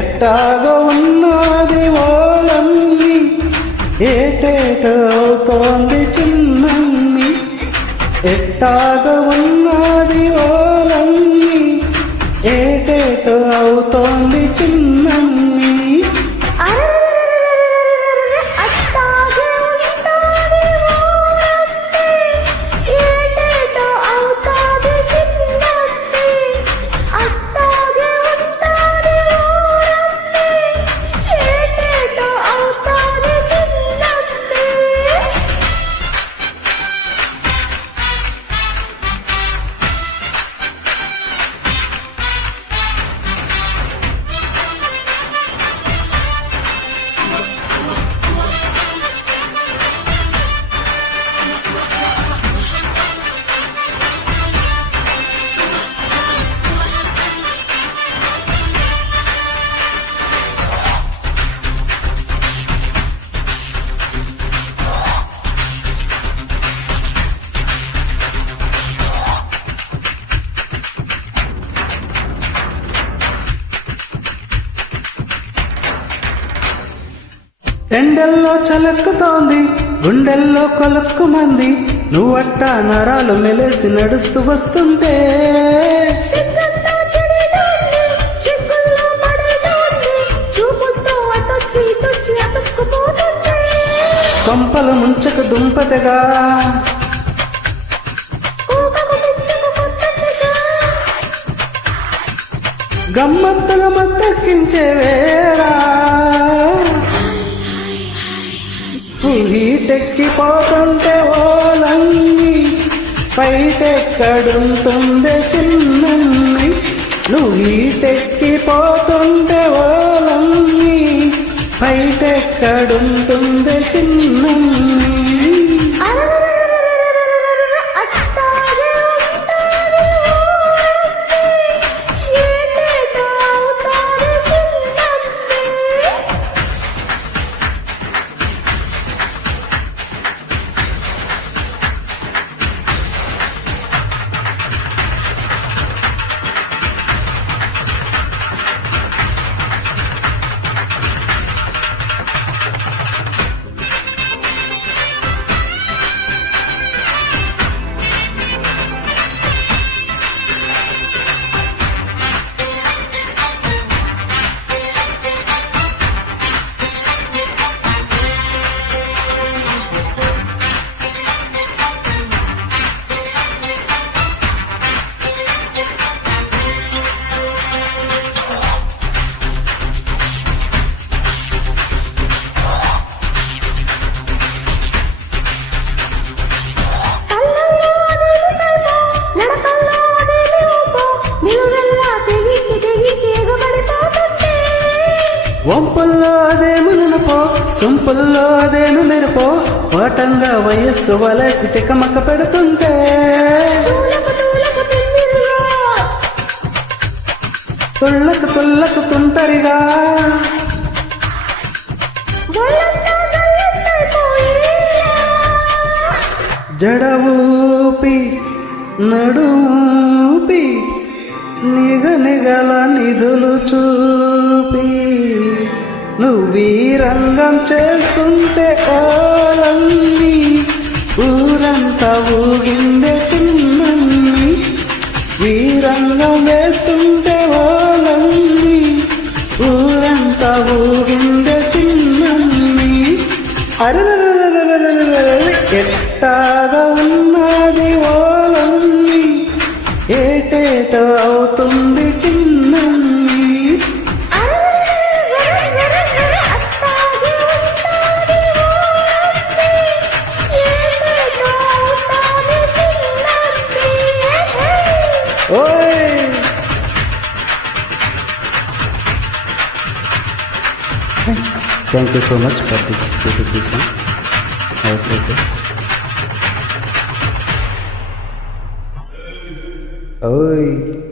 ఎట్టాగో ఉన్నది ఓలమ్మి, ఏటేటో అవుతోంది చిన్నమ్మి. ఎట్టాగో ఉన్నది ఓలమ్మి, ఏటేటో అవుతోంది చిన్నమ్మి. ఎండల్లో చలక్కుతోంది, గుండెల్లో కొలక్కు మంది. నువ్వట్ట నరాలు మెలేసి నడుస్తూ వస్తుంటే కొంపలు ముంచకు దుంపతగా గమ్మత్తుగా మత్తెక్కించే వేళ హీటెక్కిపోతుంటే ఓలమ్మి, ఫైటెక్కడుంటుంది చిన్నమ్మి. నువ్వు హీటెక్కిపోతుంటే ఓలమ్మి, ఫైటెక్కడుంటుంది చిన్నమ్మి. వంపుల్లో అదేము నునుపో, సొంపుల్లో అదేను మెరుపో. పాటంగా వయస్సు వలసి తికమక్క పెడుతుంటే తుళ్ళకు తుళ్ళకు తుంటరిగా జడవూపి నడుపి నిగనిగల నిధులు చూపి నువ్వీరంగం చేస్తుంటే ఓలమ్మి, ఊరంతా ఊగిందే చిన్నమ్మి. వీరంగం వేస్తుంటే ఓలమ్మి, ఊరంతా ఊగిందే చిన్నమ్మి. అరెరెరెరెరెరెరెరె ఎట్టాగా ఉన్నది ఓలమ్మి, ఏటేటో అవుతుంది Chinnammi. Thank you so much for this beautiful song. Have a great day. Oi.